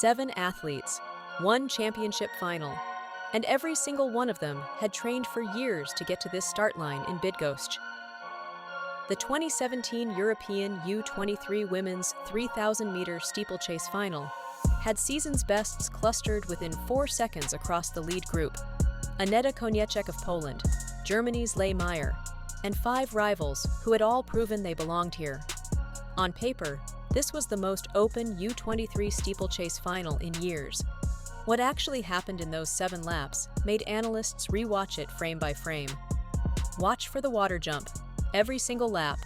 7 athletes, 1 championship final, and every single one of them had trained for years to get to this start line in Bydgoszcz. The 2017 European U23 Women's 3,000-meter steeplechase final had season's bests clustered within 4 seconds across the lead group: Konieczek of Poland, Germany's Meyer, and 5 rivals who had all proven they belonged here. On paper, this was the most open U23 steeplechase final in years. What actually happened in those 7 laps made analysts re-watch it frame by frame. Watch for the water jump. Every single lap.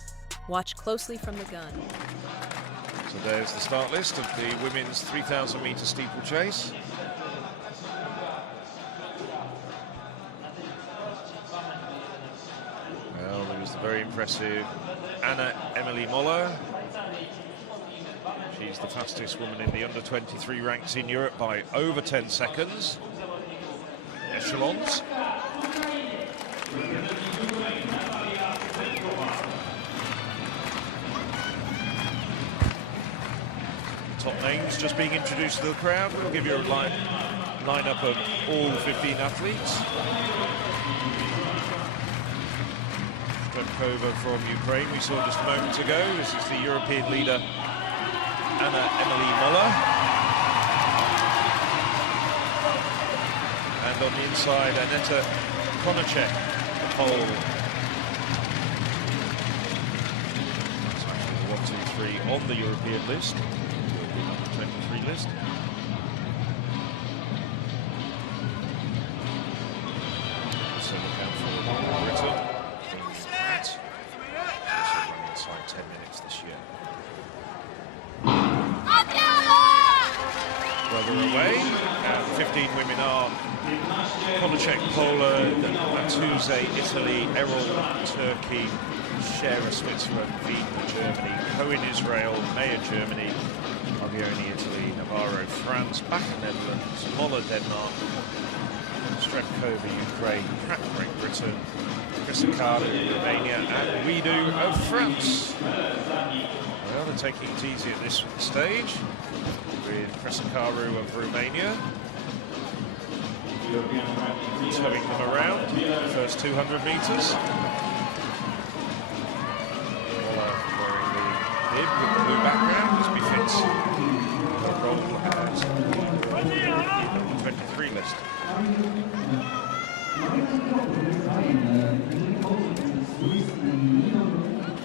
Watch closely from the gun. So there's the start list of the women's 3,000-meter steeplechase. Well, there was the very impressive Anna-Emilie Moller. She's the fastest woman in the under-23 ranks in Europe by over 10 seconds. Echelons. Top names just being introduced to the crowd. We'll give you a lineup of all 15 athletes. Stremkova from Ukraine, we saw just a moment ago. This is the European leader, Anna-Emilie Moller. And on the inside, Konieczek, the Pole. That's actually the 1, 2, 3 on the European list. 23 list. So look out for Britain. Also running inside 10 minutes this year. Well, they're away, and 15 women are Konieczek, Poland, Matuse, Italy, Errol, Turkey, Scherer, Switzerland, Wiedmer, Germany, Cohen, Israel, Meyer, Germany, Baglioni, Italy, Navarro, France, Bacher, Netherlands, Moller, Denmark, Stremkova, Ukraine, Pratt, Great Britain, Konieczek, Romania, and Bydgoszcz of France. Well, they're taking it easy at this stage, with Konieczek of Romania towing them around the first 200 metres. Moller wearing the bib with the blue background, as befits her role as the 23 list.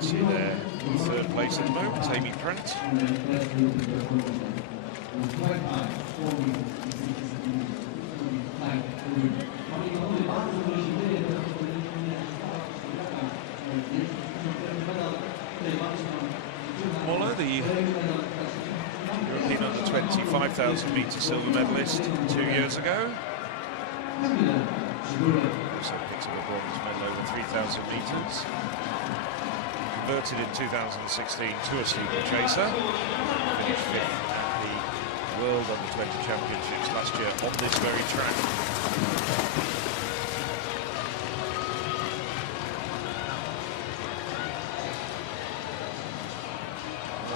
See there, in 3rd place at the moment, Amy Pratt. Moller, the European under-20 5,000-metre silver medalist 2 years ago. Also picked up a bronze medal over 3,000 metres. Converted in 2016 to a steeplechaser. Finished 5th at the World Under-20 Championships last year on this very track.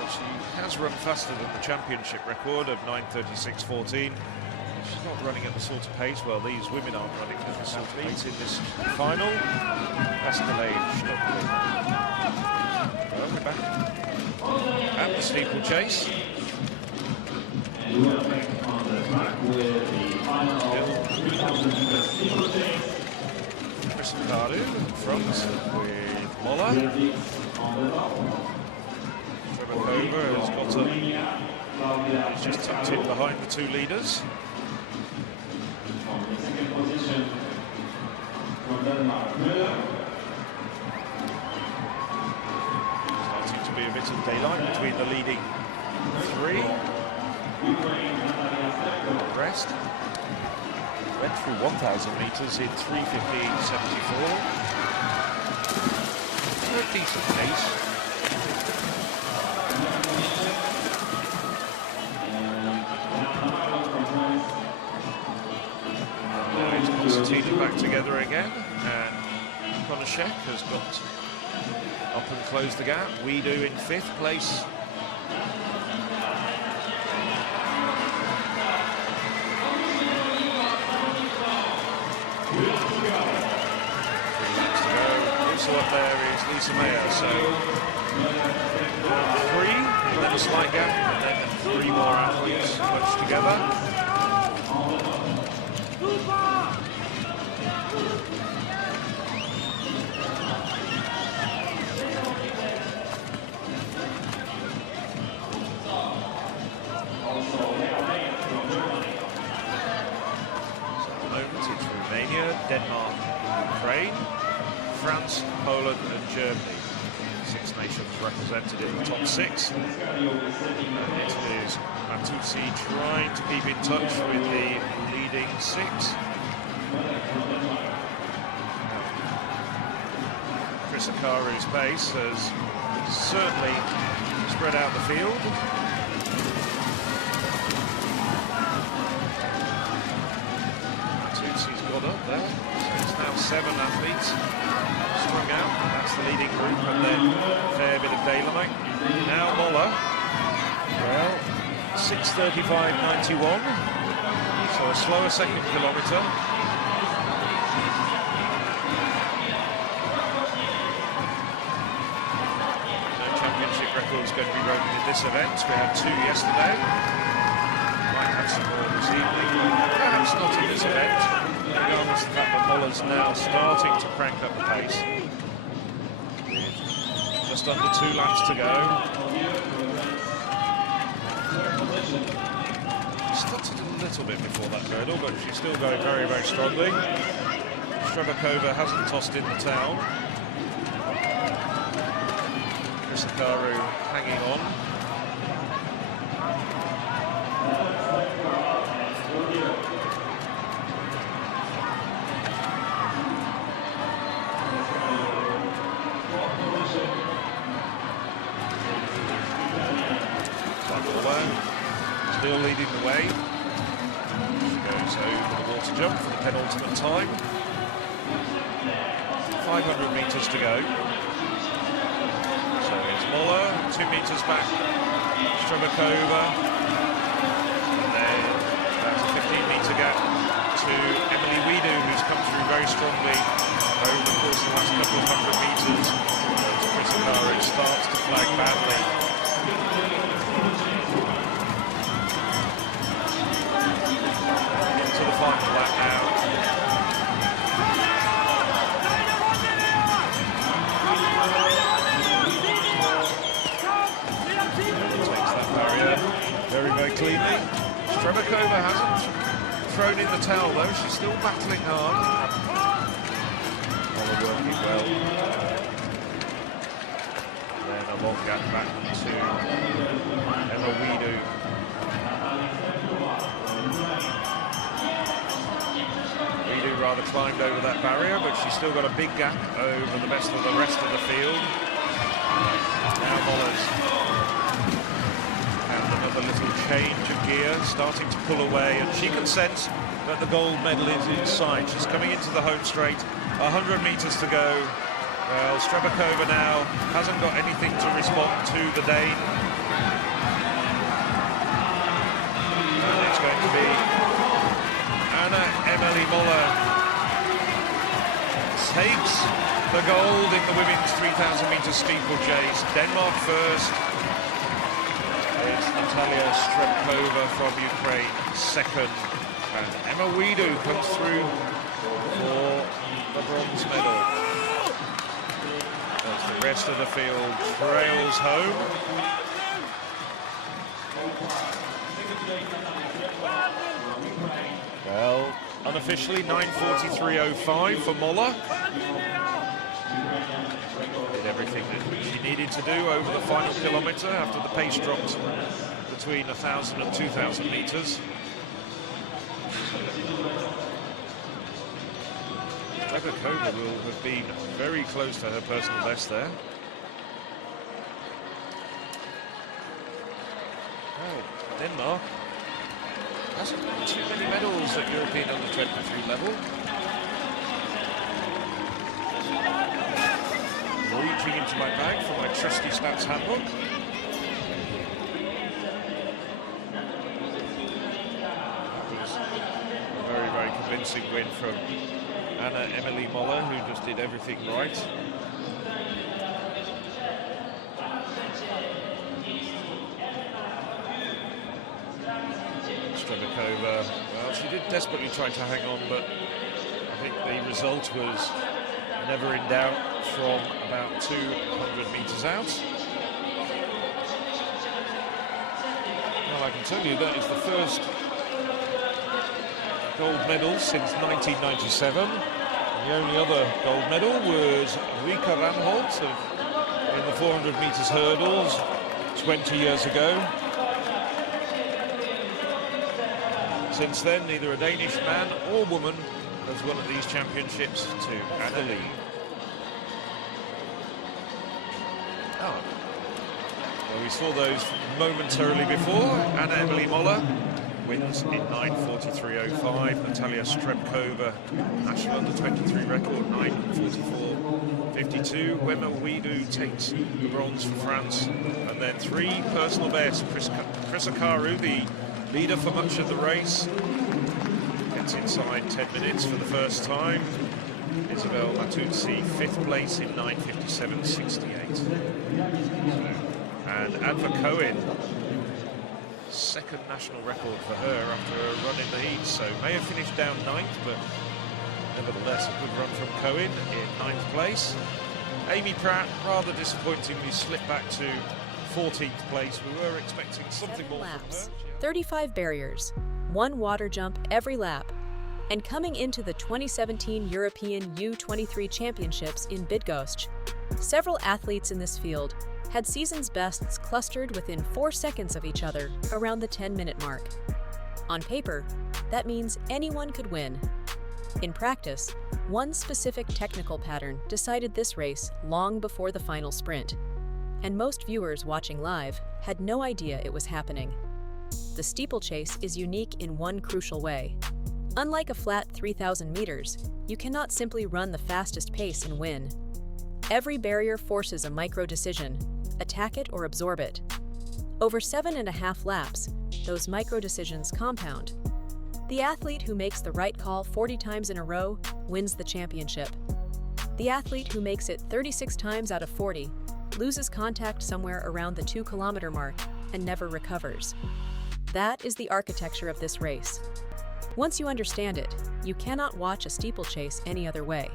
She has run faster than the championship record of 9:36.14. She's not running at the sort of pace, well, these women aren't running at the sort of pace in this final. Escalade, well, we're back at the steeplechase. Konieczek in front with Moller. Stremkova has got a... He's just tucked in behind the 2 leaders. Starting to be a bit of daylight between the leading 3. Rest. Went through 1,000 metres in 3:15.74. A decent pace. Concertina back together again, and Konieczek has got up and closed the gap. We do in 5th place. Also up there is Lisa Meyer. So 3, then a slight gap, and then 3 more athletes clutched together. Denmark, Ukraine, France, Poland and Germany. 6 nations represented in the top 6. And it is Matusi trying to keep in touch with the leading 6. Chris Akaru's pace has certainly spread out the field. Up there, so it's now 7 athletes strung out. That's the leading group, and then a fair bit of daylight. Now Moller, well, 6:35.91, so a slower second kilometre. No championship records going to be broken in this event. We had 2 yesterday. Might have some more this evening. Perhaps not in this event. Regardless of the fact that Moller's now starting to crank up the pace. Just under 2 laps to go. Stuttered a little bit before that hurdle, but she's still going very, very strongly. Strebakova hasn't tossed in the towel. Chris Akaru hanging on. Still leading the way. She goes over the water jump for the penultimate time. 500 metres to go. So it's Moller, 2 metres back, Strebakova, and then that's a 15-metre gap to Emily Wiedu, who's come through very strongly over the course of the last couple of 100 metres. Chris Akaru starts to flag badly. Final lap now. Takes that barrier very, very cleanly. Strebakova hasn't thrown in the towel though, she's still battling hard. All working well. Then a long gap back to Emma Wiedu. Rather climbed over that barrier, but she's still got a big gap over the rest of the field. Now Moller's and another little change of gear, starting to pull away, and she can sense that the gold medal is in sight. She's coming into the home straight, 100 metres to go. Well, Strebakova now hasn't got anything to respond to the Dane. And it's going to be Emily Moller takes the gold in the women's 3,000 metre steeplechase. Denmark first. It's Natalia Strebakova from Ukraine second. And Emma Wiedu comes through for the bronze medal. As the rest of the field trails home. Well, unofficially 9:43.05 for Moller. Did everything that she needed to do over the final kilometre after the pace dropped between 1,000 and 2,000 metres. Bydgoszcz will have been very close to her personal best there. Oh, Denmark hasn't got too many medals at European U23 level. Reaching into my bag for my trusty stats handbook. That was a very, very convincing win from Anna Emilie Moller, who just did everything right. Strebikova, well, she did desperately try to hang on, but I think the result was never in doubt from about 200 metres out. Well, I can tell you that is the first gold medal since 1997. And the only other gold medal was Rika Ranholt in the 400 metres hurdles 20 years ago. Since then, neither a Danish man or woman has won at these championships to Anna Lee. Oh. Well, we saw those momentarily before. Anna Emilie Moller wins in 9:43.05. Natalia Strebkova, national under-23 record, 9:44.52. Wema Widu takes the bronze for France. And then three personal bests. Chris Akaru, the leader for much of the race, gets inside 10 minutes for the first time. Isabel Matuzzi, 5th place in 9:57.68. And Adva Cohen, second national record for her after a run in the heat. So Meyer finished down 9th, but nevertheless a good run from Cohen in 9th place. Amy Pratt rather disappointingly slipped back to 14th place. We were expecting something 7 more laps, from her. 35 barriers, 1 water jump every lap. And coming into the 2017 European U23 Championships in Bydgoszcz, several athletes in this field had season's bests clustered within 4 seconds of each other around the 10-minute mark. On paper, that means anyone could win. In practice, one specific technical pattern decided this race long before the final sprint, and most viewers watching live had no idea it was happening. The steeplechase is unique in one crucial way. Unlike a flat 3,000 meters, you cannot simply run the fastest pace and win. Every barrier forces a micro-decision: attack it or absorb it. Over 7.5 laps, those micro-decisions compound. The athlete who makes the right call 40 times in a row wins the championship. The athlete who makes it 36 times out of 40 loses contact somewhere around the 2-kilometer mark and never recovers. That is the architecture of this race. Once you understand it, you cannot watch a steeplechase any other way.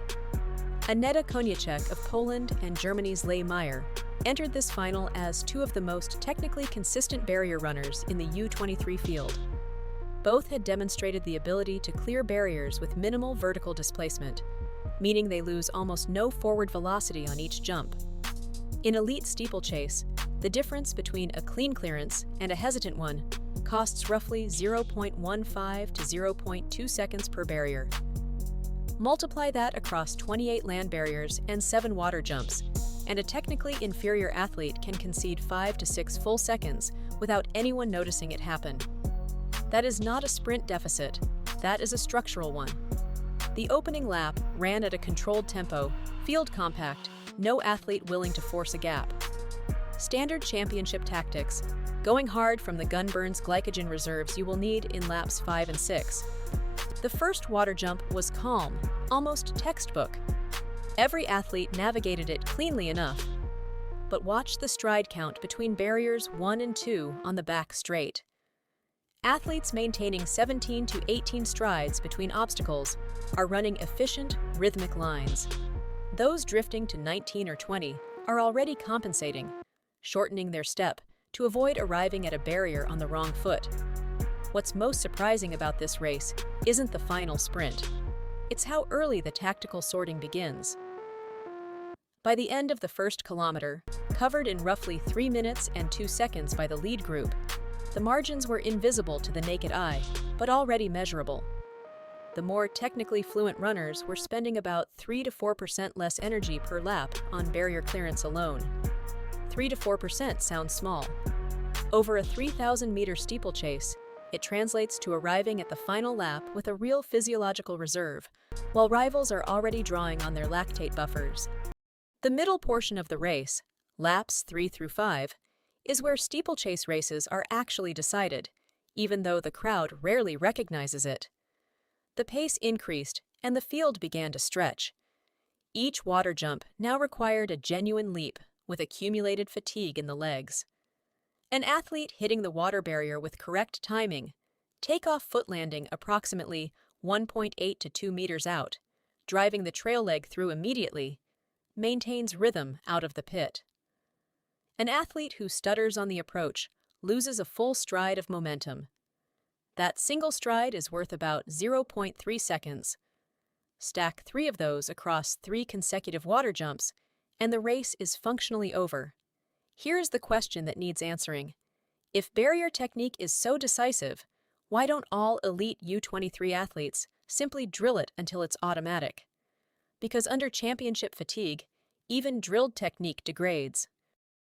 Aneta Konieczek of Poland and Germany's Meyer entered this final as two of the most technically consistent barrier runners in the U23 field. Both had demonstrated the ability to clear barriers with minimal vertical displacement, meaning they lose almost no forward velocity on each jump. In elite steeplechase, the difference between a clean clearance and a hesitant one costs roughly 0.15 to 0.2 seconds per barrier. Multiply that across 28 land barriers and 7 water jumps, and a technically inferior athlete can concede 5 to 6 full seconds without anyone noticing it happen. That is not a sprint deficit, that is a structural one. The opening lap ran at a controlled tempo, field compact, no athlete willing to force a gap. Standard championship tactics, going hard from the gun burns glycogen reserves you will need in laps 5 and 6. The first water jump was calm, almost textbook. Every athlete navigated it cleanly enough. But watch the stride count between barriers 1 and 2 on the back straight. Athletes maintaining 17 to 18 strides between obstacles are running efficient, rhythmic lines. Those drifting to 19 or 20 are already compensating, shortening their step to avoid arriving at a barrier on the wrong foot. What's most surprising about this race isn't the final sprint. It's how early the tactical sorting begins. By the end of the first kilometer, covered in roughly 3 minutes and 2 seconds by the lead group, the margins were invisible to the naked eye, but already measurable. The more technically fluent runners were spending about 3 to 4% less energy per lap on barrier clearance alone. 3 to 4% sounds small. Over a 3,000-meter steeplechase, it translates to arriving at the final lap with a real physiological reserve, while rivals are already drawing on their lactate buffers. The middle portion of the race, laps 3 through 5, is where steeplechase races are actually decided, even though the crowd rarely recognizes it. The pace increased, and the field began to stretch. Each water jump now required a genuine leap, with accumulated fatigue in the legs. An athlete hitting the water barrier with correct timing, Take-off foot landing approximately 1.8 to 2 meters out, driving the trail leg through immediately, maintains rhythm out of the pit. An athlete who stutters on the approach loses a full stride of momentum. That single stride is worth about 0.3 seconds. Stack 3 of those across 3 consecutive water jumps, and the race is functionally over. Here is the question that needs answering. If barrier technique is so decisive, why don't all elite U23 athletes simply drill it until it's automatic? Because under championship fatigue, even drilled technique degrades.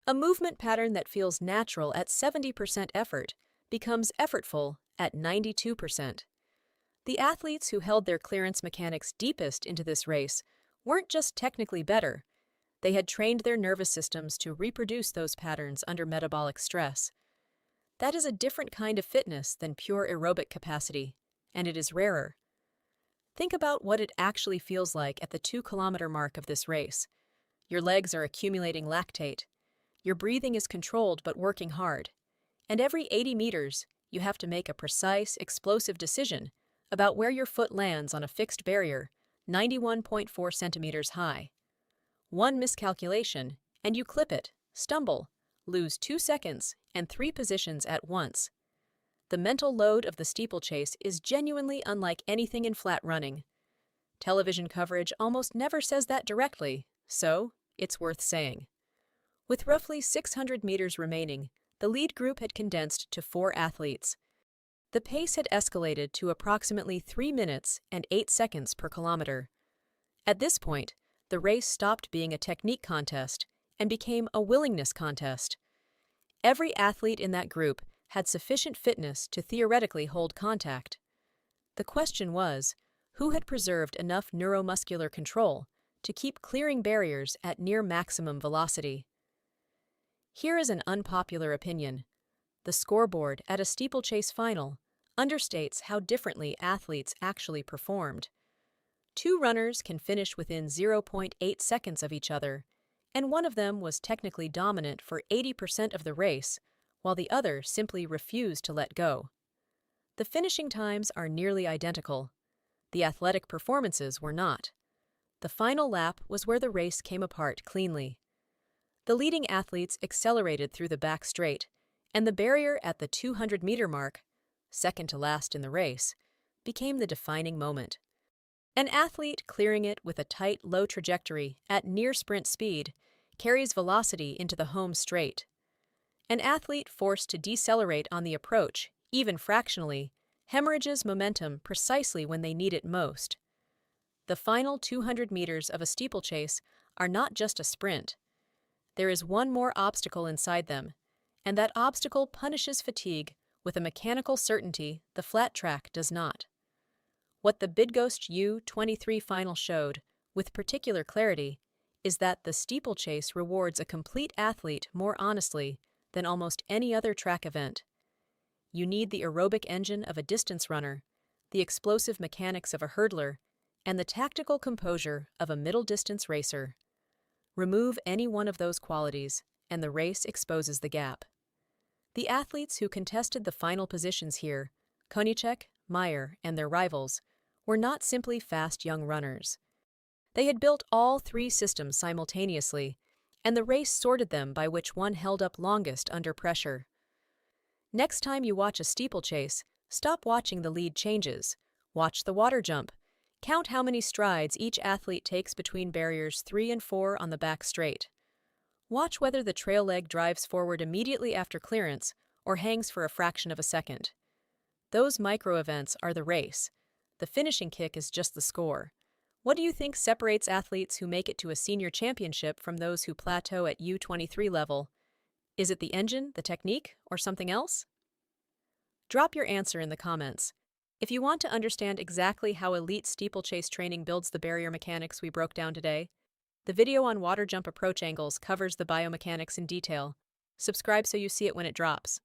A movement pattern that feels natural at 70% effort becomes effortful at 92%. The athletes who held their clearance mechanics deepest into this race weren't just technically better, they had trained their nervous systems to reproduce those patterns under metabolic stress. That is a different kind of fitness than pure aerobic capacity, and it is rarer. Think about what it actually feels like at the 2-kilometer mark of this race. Your legs are accumulating lactate. Your breathing is controlled but working hard. And every 80 meters, you have to make a precise, explosive decision about where your foot lands on a fixed barrier, 91.4 centimeters high. One miscalculation, and you clip it, stumble, lose 2 seconds and 3 positions at once. The mental load of the steeplechase is genuinely unlike anything in flat running. Television coverage almost never says that directly, so it's worth saying. With roughly 600 meters remaining, the lead group had condensed to 4 athletes. The pace had escalated to approximately 3 minutes and 8 seconds per kilometer. At this point, the race stopped being a technique contest and became a willingness contest. Every athlete in that group had sufficient fitness to theoretically hold contact. The question was, who had preserved enough neuromuscular control to keep clearing barriers at near maximum velocity? Here is an unpopular opinion. The scoreboard at a steeplechase final understates how differently athletes actually performed. 2 runners can finish within 0.8 seconds of each other, and one of them was technically dominant for 80% of the race, while the other simply refused to let go. The finishing times are nearly identical. The athletic performances were not. The final lap was where the race came apart cleanly. The leading athletes accelerated through the back straight, and the barrier at the 200-meter mark, second to last in the race, became the defining moment. An athlete clearing it with a tight, low trajectory at near sprint speed carries velocity into the home straight. An athlete forced to decelerate on the approach, even fractionally, hemorrhages momentum precisely when they need it most. The final 200 meters of a steeplechase are not just a sprint. There is one more obstacle inside them, and that obstacle punishes fatigue with a mechanical certainty the flat track does not. What the Bydgoszcz U23 final showed, with particular clarity, is that the steeplechase rewards a complete athlete more honestly than almost any other track event. You need the aerobic engine of a distance runner, the explosive mechanics of a hurdler, and the tactical composure of a middle-distance racer. Remove any one of those qualities, and the race exposes the gap. The athletes who contested the final positions here, Konieczek, Meyer, and their rivals, were not simply fast young runners. They had built all 3 systems simultaneously, and the race sorted them by which one held up longest under pressure. Next time you watch a steeplechase, stop watching the lead changes. Watch the water jump. Count how many strides each athlete takes between barriers 3 and 4 on the back straight. Watch whether the trail leg drives forward immediately after clearance or hangs for a fraction of a second. Those micro-events are the race. The finishing kick is just the score. What do you think separates athletes who make it to a senior championship from those who plateau at U23 level? Is it the engine, the technique, or something else? Drop your answer in the comments. If you want to understand exactly how elite steeplechase training builds the barrier mechanics we broke down today, the video on water jump approach angles covers the biomechanics in detail. Subscribe so you see it when it drops.